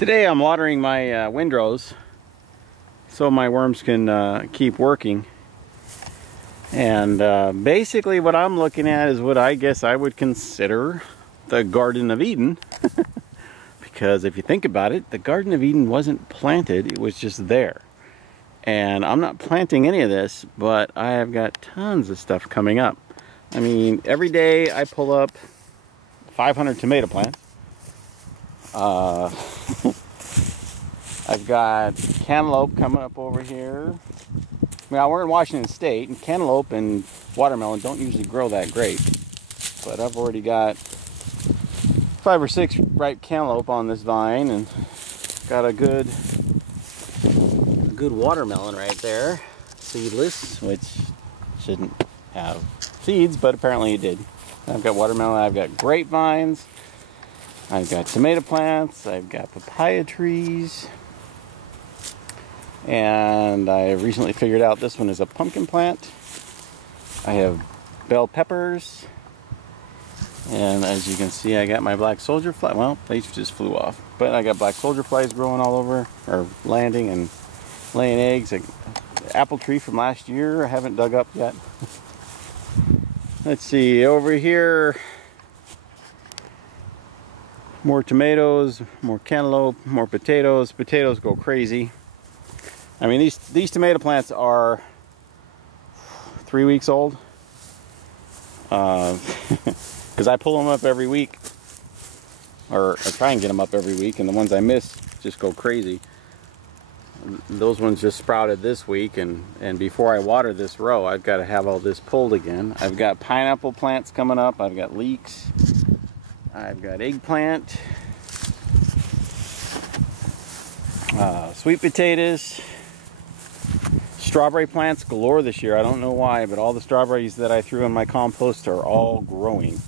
Today I'm watering my windrows so my worms can keep working. And basically what I'm looking at is what I guess I would consider the Garden of Eden. Because if you think about it, the Garden of Eden wasn't planted, it was just there. And I'm not planting any of this, but I have got tons of stuff coming up. I mean, every day I pull up 500 tomato plants. I've got cantaloupe coming up over here. Now we're in Washington State, and cantaloupe and watermelon don't usually grow that great. But I've already got 5 or 6 ripe cantaloupe on this vine, and got a good watermelon right there, seedless, which shouldn't have seeds, but apparently it did. I've got watermelon, I've got grapevines, I've got tomato plants, I've got papaya trees, and I recently figured out this one is a pumpkin plant. I have bell peppers, and as you can see, I got my black soldier fly. Well, they just flew off, but I got black soldier flies growing all over, or landing and laying eggs. An apple tree from last year I haven't dug up yet. Let's see, over here, more tomatoes, more cantaloupe, more potatoes. Potatoes go crazy. I mean, these tomato plants are 3 weeks old. Because I pull them up every week, or I try and get them up every week, and the ones I miss just go crazy. Those ones just sprouted this week, and before I water this row, I've got to have all this pulled again. I've got pineapple plants coming up, I've got leeks, I've got eggplant, sweet potatoes, strawberry plants galore this year. I don't know why, but all the strawberries that I threw in my compost are all growing.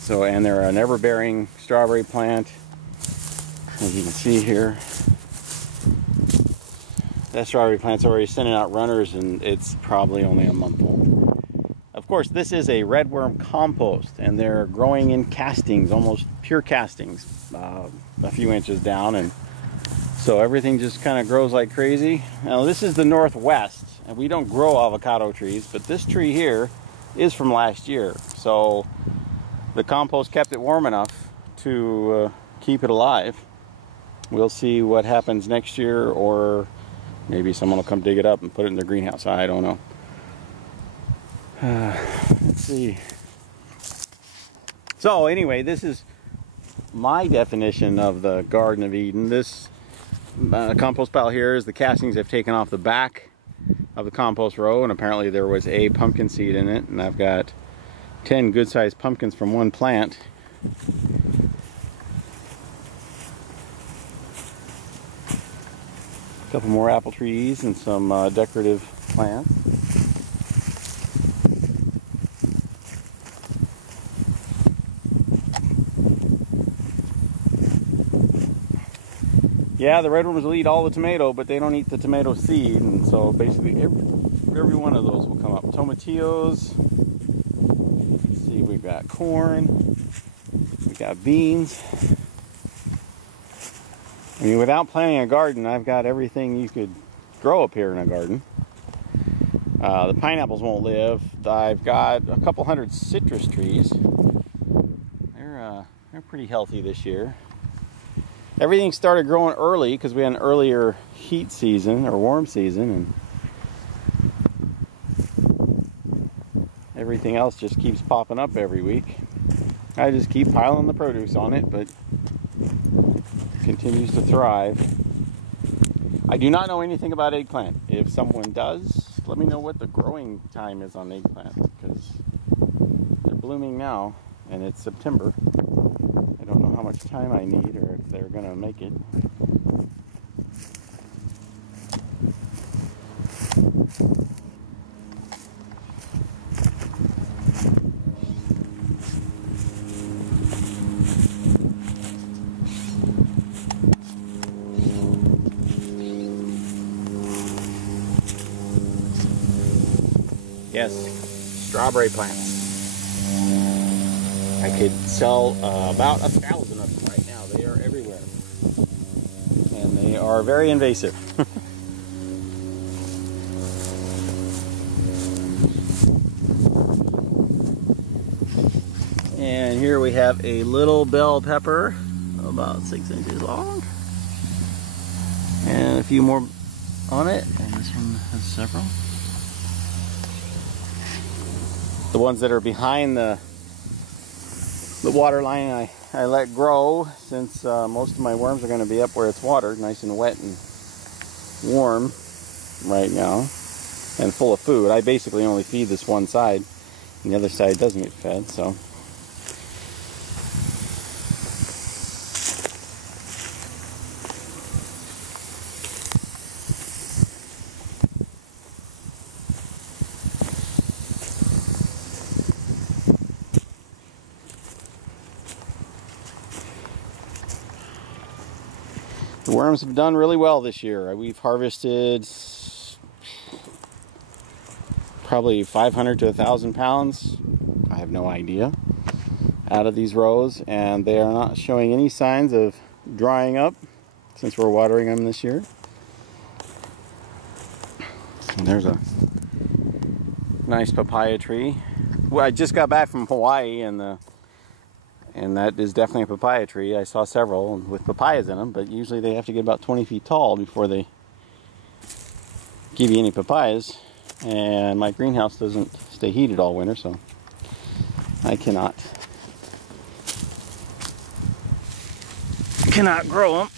So, and they're an ever-bearing strawberry plant, as you can see here. That strawberry plant's already sending out runners, and it's probably only a month old. Of course, this is a redworm compost, and they're growing in castings, almost pure castings, a few inches down, and so everything just kind of grows like crazy. Now, this is the Northwest, and we don't grow avocado trees, but this tree here is from last year, so the compost kept it warm enough to keep it alive. We'll see what happens next year, or maybe someone will come dig it up and put it in their greenhouse. I don't know. Let's see. So anyway, this is my definition of the Garden of Eden. This compost pile here is the castings I've taken off the back of the compost row, and apparently there was a pumpkin seed in it, and I've got 10 good-sized pumpkins from one plant. A couple more apple trees and some decorative plants. Yeah, the redworms will eat all the tomato, but they don't eat the tomato seed, and so basically every one of those will come up. Tomatillos. Let's see, we've got corn, we've got beans. I mean, without planting a garden, I've got everything you could grow up here in a garden. The pineapples won't live. I've got a couple hundred citrus trees. They're pretty healthy this year. Everything started growing early because we had an earlier heat season or warm season, and everything else just keeps popping up every week. I just keep piling the produce on it, but it continues to thrive. I do not know anything about eggplant. If someone does, let me know what the growing time is on eggplant, because they're blooming now and it's September. I don't know how much time I need or if they're gonna make it. Yes, strawberry plants. I could sell about 1,000 of them right now. They are everywhere. are very invasive. And here we have a little bell pepper, about 6 inches long. And a few more on it. And this one has several. The ones that are behind the water line I let grow, since most of my worms are going to be up where it's watered, nice and wet and warm right now, and full of food. I basically only feed this one side, and the other side doesn't get fed, so. The worms have done really well this year. We've harvested probably 500 to 1,000 pounds, I have no idea, out of these rows, and they are not showing any signs of drying up since we're watering them this year. And there's a nice papaya tree. Well, I just got back from Hawaii, and that is definitely a papaya tree. I saw several with papayas in them, but usually they have to get about 20 feet tall before they give you any papayas. And my greenhouse doesn't stay heated all winter, so I cannot grow them.